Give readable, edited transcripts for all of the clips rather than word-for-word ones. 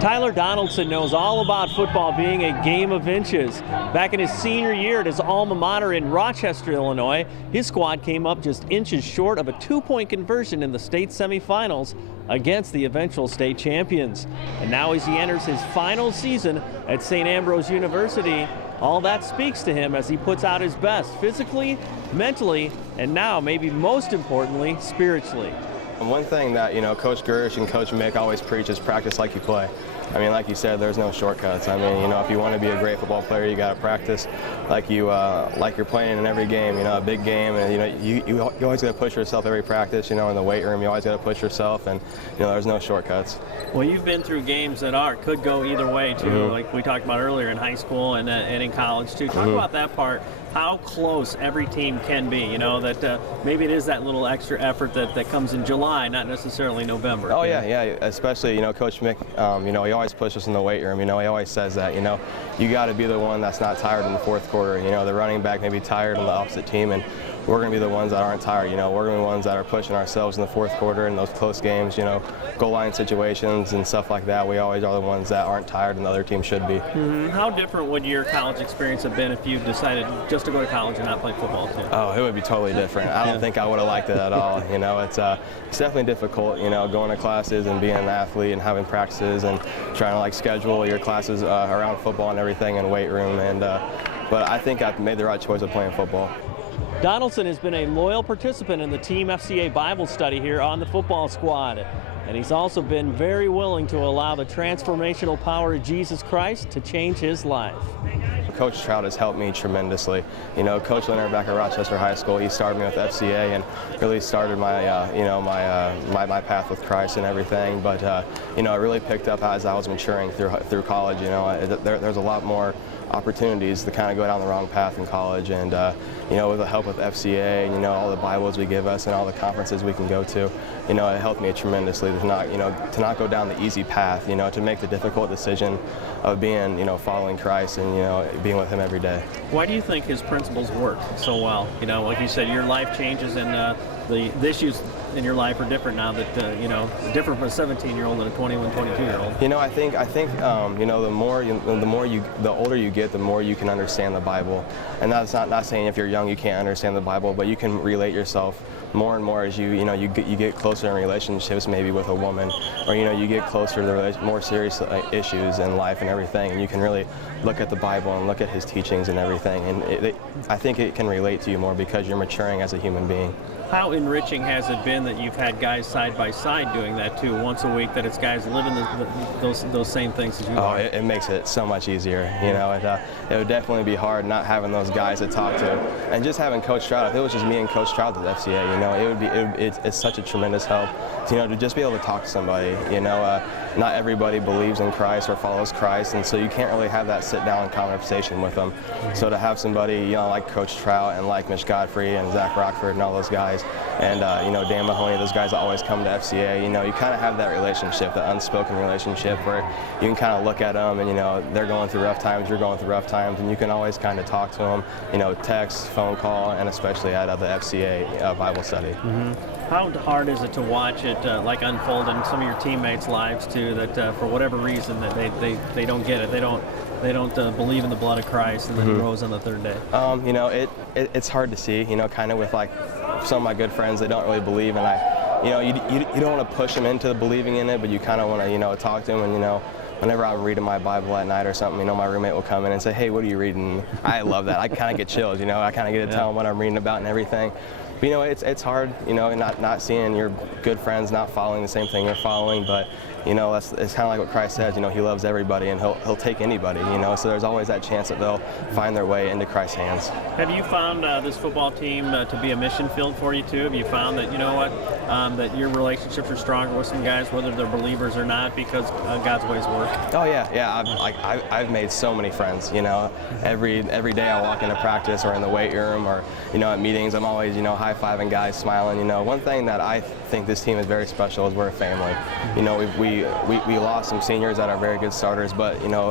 TYLER Donaldson knows all about football being a game of inches. Back in his senior year at his alma mater in Rochester, Illinois, his squad came up just inches short of a 2-point conversion in the state semifinals against the eventual state champions. And now as he enters his final season at Saint Ambrose University, all that speaks to him as he puts out his best physically, mentally, and now maybe most importantly, spiritually. One thing that, Coach Gersh and Coach Mick always preach is practice like you play. I mean, like you said, there's no shortcuts. I mean, if you want to be a great football player, you got to practice like you're playing in every game, a big game. And, you always got to push yourself every practice, in the weight room. You always got to push yourself, and, there's no shortcuts. Well, you've been through games that could go either way, too, like we talked about earlier in high school and in college, too. Talk about that part, how close every team can be, that maybe it is that little extra effort that comes in July, not necessarily November. Oh, yeah, especially, Coach Mick, he always pushes us in the weight room. He always says that, you got to be the one that's not tired in the fourth quarter. The running back may be tired on the opposite team, and we're going to be the ones that aren't tired. We're going to be the ones that are pushing ourselves in the fourth quarter in those close games, goal line situations and stuff like that. We always are the ones that aren't tired and the other team should be. How different would your college experience have been if you decided just to go to college and not play football too? Oh, it would be totally different. I don't think I would have liked it at all. It's definitely difficult, going to classes and being an athlete and having practices and trying to schedule your classes around football and everything and weight room. And but I think I've made the right choice of playing football. Donaldson has been a loyal participant in the Team FCA Bible study here on the football squad. And he's also been very willing to allow the transformational power of Jesus Christ to change his life. Coach Trout has helped me tremendously. Coach Leonard back at Rochester High School, he started me with FCA and really started my, my path with Christ and everything. But, it really picked up as I was maturing through college. There's a lot more opportunities to kind of go down the wrong path in college, and with the help of FCA and all the Bibles we give us and all the conferences we can go to, it helped me tremendously to not go down the easy path, to make the difficult decision of being following Christ and being with Him every day. Why do you think His principles work so well? Like you said, your life changes and the issues in your life are different now that different from a 17-year-old and a 21, 22-year-old. I think the older you get, the more you can understand the Bible. And that's not saying if you're young you can't understand the Bible, but you can relate yourself more and more as you get closer in relationships, maybe with a woman, or you get closer to the more serious issues in life and everything, and you can really look at the Bible and look at His teachings and everything, and I think it can relate to you more because you're maturing as a human being. How enriching has it been that you've had guys side by side doing that too, once a week, that it's guys living those same things as you are? It makes it so much easier. It would definitely be hard not having those guys to talk to, and just having Coach Stroud. If it was just me and Coach Stroud at FCA, it's such a tremendous help, to just be able to talk to somebody. Not everybody believes in Christ or follows Christ, and so you can't really have that sit-down conversation with them. So to have somebody, like Coach Trout and like Mitch Godfrey and Zach Rockford and all those guys, and Dan Mahoney, those guys that always come to FCA, you kind of have that relationship, that unspoken relationship where you can kind of look at them and, they're going through rough times, you're going through rough times, and you can always kind of talk to them, text, phone call, and especially at the FCA Bible study. How hard is it to watch it unfold in some of your teammates' lives too, that for whatever reason that they don't get it, they don't believe in the blood of Christ and then rose on the third day? It's hard to see, kind of with some of my good friends, they don't really believe, and you don't want to push them into believing in it, but you kind of want to talk to them, and whenever I'm reading my Bible at night or something, my roommate will come in and say, "Hey, what are you reading?" I love that. I kind of get chills, I kind of get to tell them what I'm reading about and everything. But it's hard, not seeing your good friends not following the same thing you're following, but it's kind of like what Christ says, He loves everybody and He'll take anybody, so there's always that chance that they'll find their way into Christ's hands. Have you found this football team to be a mission field for you too? Have you found that, that your relationships are stronger with some guys, whether they're believers or not, because God's ways work? Oh yeah. I've made so many friends, every day I walk into practice or in the weight room or, at meetings, I'm always, hi high-fiving guys, smiling. You know, one thing that I think this team is very special is we're a family. You know, we lost some seniors that are very good starters, but you know,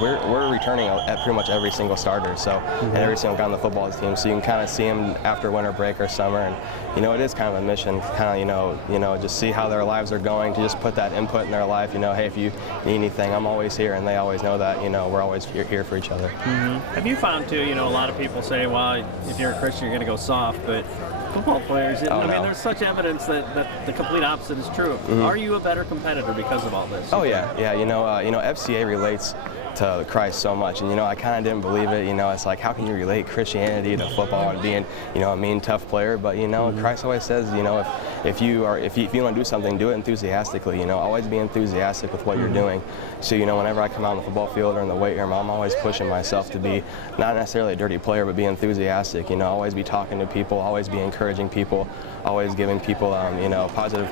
we're returning at pretty much every single starter, so and every single guy on the football team. So you can kind of see them after winter break or summer, and you know, it is kind of a mission, kind of you know, just see how their lives are going, to just put that input in their life. You know, hey, if you need anything, I'm always here, and they always know that. You know, we're always here for each other. Have you found too? You know, a lot of people say, well, if you're a Christian, you're going to go soft, but football players, I mean, there's such evidence that the complete opposite is true. Are you a better competitor because of all this? Oh yeah. You know, FCA relates to Christ so much, and you know, I kind of didn't believe it. You know, it's like, how can you relate Christianity to football and being, you know, a mean, tough player? But you know, Christ always says, you know, if you want to do something, do it enthusiastically. You know, always be enthusiastic with what you're doing. So you know, whenever I come out on the football field or in the weight room, I'm always pushing myself to be not necessarily a dirty player, but be enthusiastic. You know, always be talking to people, always be encouraging people, always giving people, you know, positive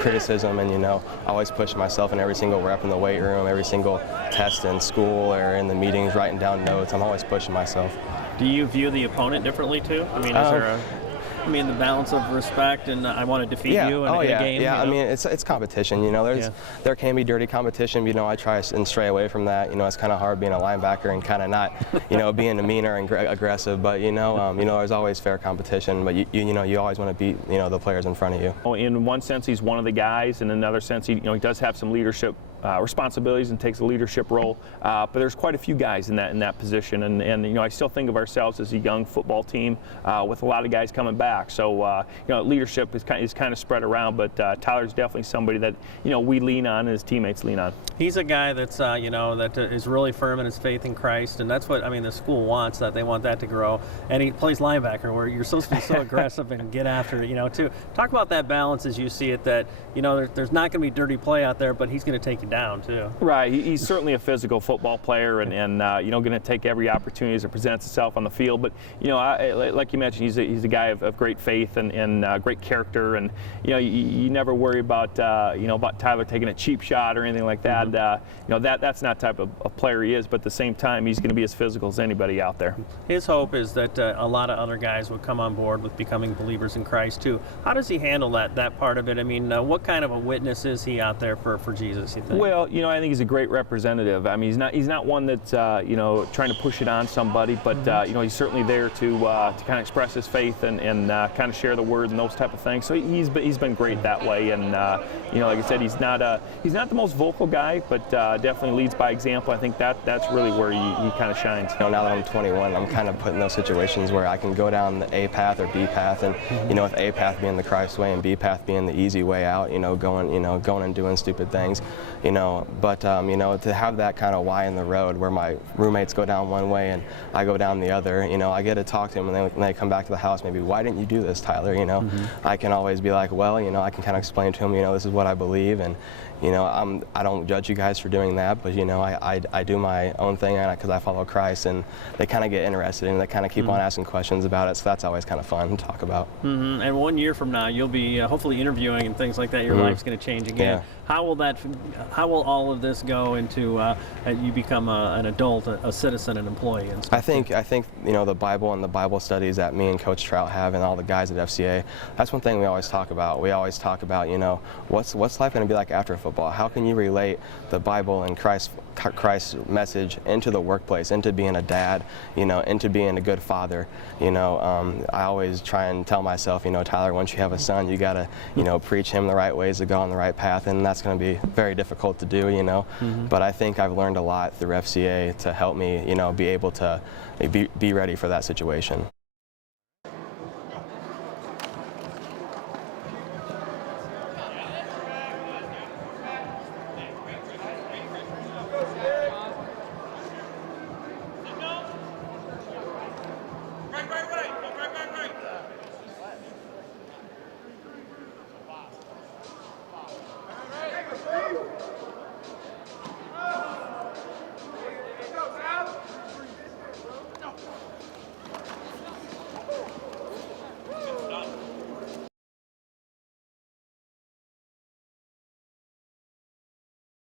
criticism, and you know, always pushing myself in every single rep in the weight room, every single test in school or in the meetings, writing down notes. I'm always pushing myself. Do you view the opponent differently too? I mean, is there the balance of respect and I want to defeat you in a game? Yeah, you know? I mean, it's competition. You know, there can be dirty competition. But, you know, I try and stray away from that. You know, it's kind of hard being a linebacker and kind of not, you know, being meaner and aggressive. But you know, there's always fair competition. But you know, you always want to beat, you know, the players in front of you. Well, in one sense, he's one of the guys. In another sense, he does have some leadership responsibilities and takes a leadership role, but there's quite a few guys in that position, and you know, I still think of ourselves as a young football team with a lot of guys coming back. So you know, leadership is kind of spread around, but Tyler's definitely somebody that, you know, we lean on and his teammates lean on. He's a guy that's you know, that is really firm in his faith in Christ, and that's what the school wants. That they want that to grow. And he plays linebacker, where you're supposed to be so aggressive and get after, you know, too. Talk about that balance as you see it. That, you know, there's not going to be dirty play out there, but he's going to take you down too. Right, he's certainly a physical football player, and you know, going to take every opportunity as it presents itself on the field. But you know, like you mentioned, he's a guy of great faith and great character, and you know, you never worry about you know, about Tyler taking a cheap shot or anything like that. You know, that's not the type of player he is. But at the same time, he's going to be as physical as anybody out there. His hope is that a lot of other guys would come on board with becoming believers in Christ too. How does he handle that part of it? I mean, what kind of a witness is he out there for Jesus, you think? Well, you know, I think he's a great representative. I mean, he's not one that's you know, trying to push it on somebody, but you know, he's certainly there to kind of express his faith and kind of share the word and those type of things. So he's been great that way, and you know, like I said, he's not the most vocal guy, but definitely leads by example. I think that's really where he kind of shines. You know, now that I'm 21, I'm kind of put in those situations where I can go down the A path or B path, and you know, with A path being the Christ way and B path being the easy way out, you know, going and doing stupid things, you know. But you know, to have that kind of Y in the road where my roommates go down one way and I go down the other, you know, I get to talk to them, and when they come back to the house, maybe, why didn't you do this, Tyler? You know, I can always be like, well, you know, I can kind of explain to them, you know, this is what I believe, and you know, I don't judge you guys for doing that, but you know, I do my own thing because I follow Christ, and they kind of get interested and they kind of keep on asking questions about it. So that's always kind of fun to talk about. And 1 year from now, you'll be hopefully interviewing and things like that. Your life's going to change again. Yeah. How will all of this go into you become an adult, a citizen, an employee? And stuff? I think you know, the Bible and the Bible studies that me and Coach Trout have, and all the guys at FCA. That's one thing we always talk about. We always talk about, you know, what's life going to be like after football? How can you relate the Bible and Christ's message into the workplace, into being a dad, you know, into being a good father? You know, I always try and tell myself, you know, Tyler, once you have a son, you got to, you know, preach him the right ways to go on the right path, and that's going to be very difficult to do, you know. But I think I've learned a lot through FCA to help me, you know, be able to be ready for that situation.